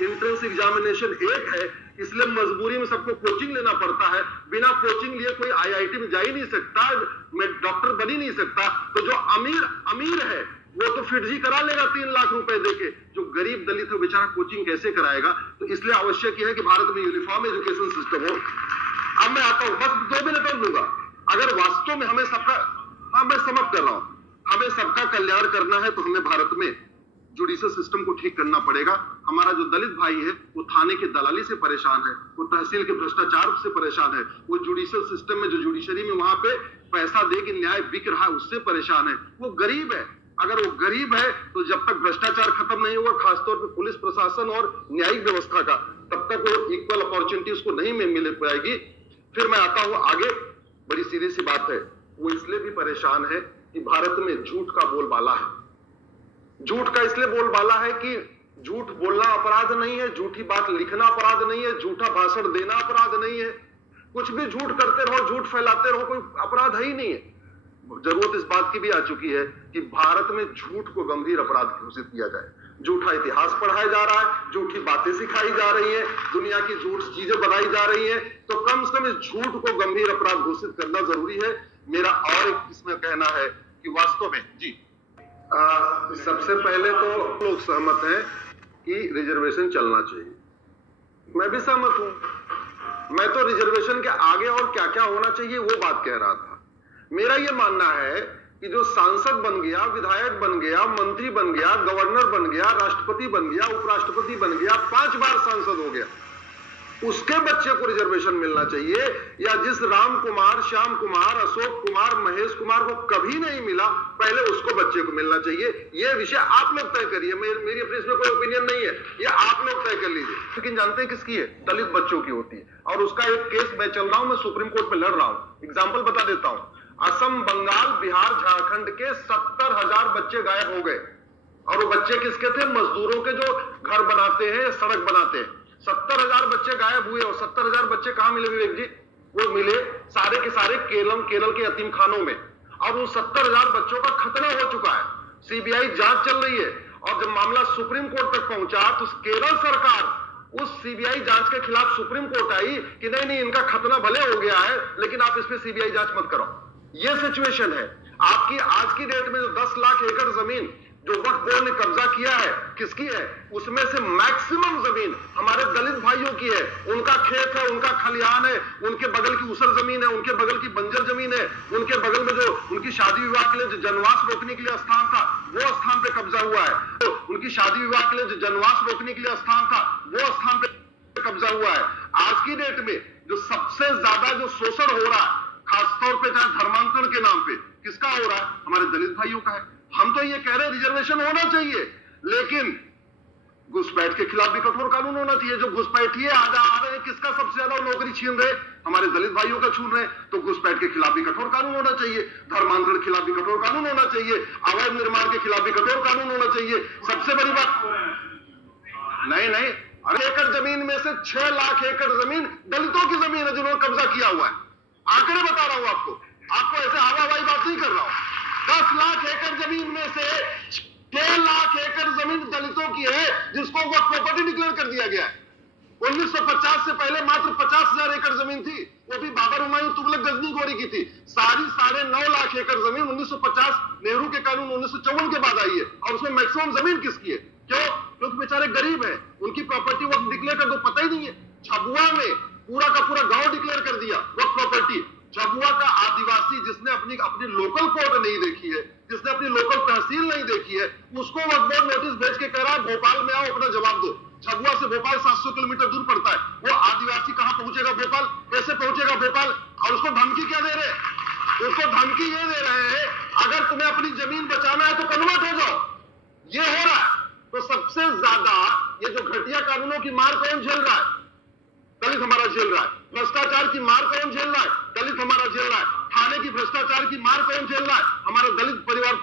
Entrance examination एक है, इसलिए मजबूरी में सबको कोचिंग लेना पड़ता है। बिना कोचिंग लिए कोई आईआईटी में जा ही नहीं सकता, मैं डॉक्टर बन ही नहीं सकता। तो जो अमीर है वो तो फिट जी करा लेगा 3 लाख रुपए देके, जो गरीब दलित है बेचारा कोचिंग कैसे कराएगा? तो इसलिए आवश्यक है कि भारत में यूनिफॉर्म एजुकेशन सिस्टम हो। अब मैं आता हूं, बस 2 मिनट और लूंगा। अगर वास्तव में हमें सबका, मैं समाप्त कर रहा हूं, हमें सबका कल्याण करना है तो हमें भारत में जुडिशियल सिस्टम को ठीक करना पड़ेगा। हमारा जो दलित भाई है वो थाने की दलाली से परेशान है, वो तहसील के भ्रष्टाचार से परेशान है, वो जुडिशियल सिस्टम में जो जुडिशरी में वहां पे पैसा दे के न्याय बिक रहा है उससे परेशान है। वो गरीब है, अगर वो गरीब है तो जब तक भ्रष्टाचार खत्म नहीं होगा, खासतौर पर पुलिस प्रशासन और न्यायिक व्यवस्था का, तब तक वो इक्वल अपॉर्चुनिटी उसको नहीं मिल पाएगी। फिर मैं आता हूं आगे, बड़ी सीधी सी बात है, वो इसलिए भी परेशान है कि भारत में झूठ का बोलबाला है। झूठ का इसलिए बोलबाला है कि झूठ बोलना अपराध नहीं है, झूठी बात लिखना अपराध नहीं है, झूठा भाषण देना अपराध नहीं है, कुछ भी झूठ करते रहो, झूठ फैलाते रहो, कोई अपराध ही नहीं है। जरूरत इस बात की भी आ चुकी है कि भारत में झूठ को गंभीर अपराध घोषित किया जाए। झूठा इतिहास पढ़ाया जा रहा है, झूठी बातें सिखाई जा रही हैं, दुनिया की झूठ चीजें बनाई जा रही हैं, तो कम से कम इस झूठ को गंभीर अपराध घोषित करना जरूरी है। मेरा और एक इसमें कहना है कि वास्तव में जी सबसे पहले तो लोग सहमत हैं कि रिजर्वेशन चलना चाहिए, मैं भी सहमत हूं। मैं तो रिजर्वेशन के आगे और क्या क्या होना चाहिए वो बात कह रहा था। मेरा यह मानना है कि जो सांसद बन गया, विधायक बन गया, मंत्री बन गया, गवर्नर बन गया, राष्ट्रपति बन गया, उपराष्ट्रपति बन गया, 5 बार सांसद हो गया, उसके बच्चे को रिजर्वेशन मिलना चाहिए, या जिस राम कुमार, श्याम कुमार, अशोक कुमार, महेश कुमार को कभी नहीं मिला, पहले उसको बच्चे को मिलना चाहिए। यह विषय आप लोग तय करिए, मेरी अपनी इसमें कोई ओपिनियन नहीं है, ये आप लोग तय कर लीजिए। लेकिन जानते हैं किसकी है? दलित बच्चों की होती है। और उसका एक केस मैं चल रहा हूं, मैं सुप्रीम कोर्ट में लड़ रहा हूं। एग्जाम्पल बता देता हूं, असम, बंगाल, बिहार, झारखंड के 70,000 बच्चे गायब हो गए, और वो बच्चे किसके थे? मजदूरों के, जो घर बनाते हैं, सड़क बनाते हैं। 70,000 बच्चे गायब हुए, और 70,000 बच्चे कहां मिले विवेक जी? वो मिले सारे के सारे केरल के यतीम खानों में, और उन 70,000 बच्चों का खतना हो चुका है। सीबीआई जांच चल रही है, और जब मामला सुप्रीम कोर्ट तक पहुंचा तो केरल सरकार उस सीबीआई जांच के खिलाफ सुप्रीम कोर्ट आई कि नहीं, इनका खतना भले हो गया है, लेकिन आप इस पे सीबीआई जांच मत करो। ये सिचुएशन है आपकी आज की डेट में। जो 10 लाख एकड़ जमीन जो वक्फ बोर्ड ने कब्जा किया है, किसकी है? उसमें से मैक्सिमम जमीन हमारे दलित भाइयों की है। उनका खेत है, उनका खलिहान है, उनके बगल की उसर जमीन है, उनके बगल की बंजर जमीन है, उनके बगल में जो उनकी शादी विवाह के लिए जो जनवास रोकने के लिए स्थान था, वो स्थान पे कब्जा हुआ है। तो उनकी शादी विवाह के लिए जो जनवास रोकने के लिए स्थान था, वो स्थान पे कब्जा हुआ है। आज की डेट में जो सबसे ज्यादा जो शोषण हो रहा है, खासतौर पे चाहे धर्मांतरण के नाम पे, किसका हो रहा है? हमारे दलित भाइयों का है। हम तो ये कह रहे हैं रिजर्वेशन होना चाहिए, लेकिन घुसपैठ के खिलाफ भी कठोर कानून होना चाहिए। जो घुसपैठिए आ रहे हैं, किसका सबसे ज्यादा नौकरी छीन रहे? हमारे दलित भाइयों का छीन रहे, तो घुसपैठ के खिलाफ भी कठोर कानून होना चाहिए, धर्मांतरण के खिलाफ भी कठोर कानून होना चाहिए, अवैध निर्माण के खिलाफ भी कठोर कानून होना चाहिए। सबसे बड़ी बात नहीं, अरे एकड़ जमीन में से 6 लाख एकड़ जमीन दलितों की जमीन है जिन्होंने कब्जा किया हुआ है। आंकड़े बता रहा हूं आपको ऐसे हवाई बात नहीं कर रहा हूं। 10 लाख एकड़ जमीन में से 6 लाख एकड़ जमीन दलितों की है, जिसको वक्फ प्रॉपर्टी डिक्लेयर कर दिया गया है। 1950 से पहले मात्र 50,000 एकड़ जमीन थी, वो भी बाबर, हुमायूं, तुगलक, गजनी, गौरी की थी। सारी 9.5 लाख एकड़ जमीन 1950 नेहरू के कानून 1954 के बाद आई है, और उसमें मैक्सिमम जमीन किसकी है? क्यों? क्योंकि बेचारे गरीब है, उनकी प्रॉपर्टी वक्फ डिक्लेयर कर दो, पता ही नहीं है। छबुआ में पूरा का पूरा गांव डिक्लेयर कर दिया वक्फ प्रॉपर्टी। छबुआ का आदिवासी जिसने अपनी लोकल कोर्ट नहीं देखी है, जिसने अपनी लोकल तहसील नहीं देखी है, उसको वक्फ बोर्ड नोटिस भेज के कह रहा है भोपाल में आओ, अपना जवाब दो। छबुआ से भोपाल 700 किलोमीटर दूर पड़ता है। वो आदिवासी कहां पहुंचेगा? भोपाल। कैसे पहुंचेगा भोपाल? और उसको धमकी क्या दे रहे हैं? उसको धमकी ये दे रहे हैं, अगर तुम्हें अपनी जमीन बचाना है तो कन्वर्ट हो जाओ। ये हो रहा है। तो सबसे ज्यादा ये जो घटिया कानूनों की मार कौन झेल रहा है? दलित हमारा झेल रहा है। भ्रष्टाचार की मार कौन झेल रहा है? दलित हमारा झेल रहा है। थाने की भ्रष्टाचार की मार कौन झेल रहा है? हमारा दलित परिवार।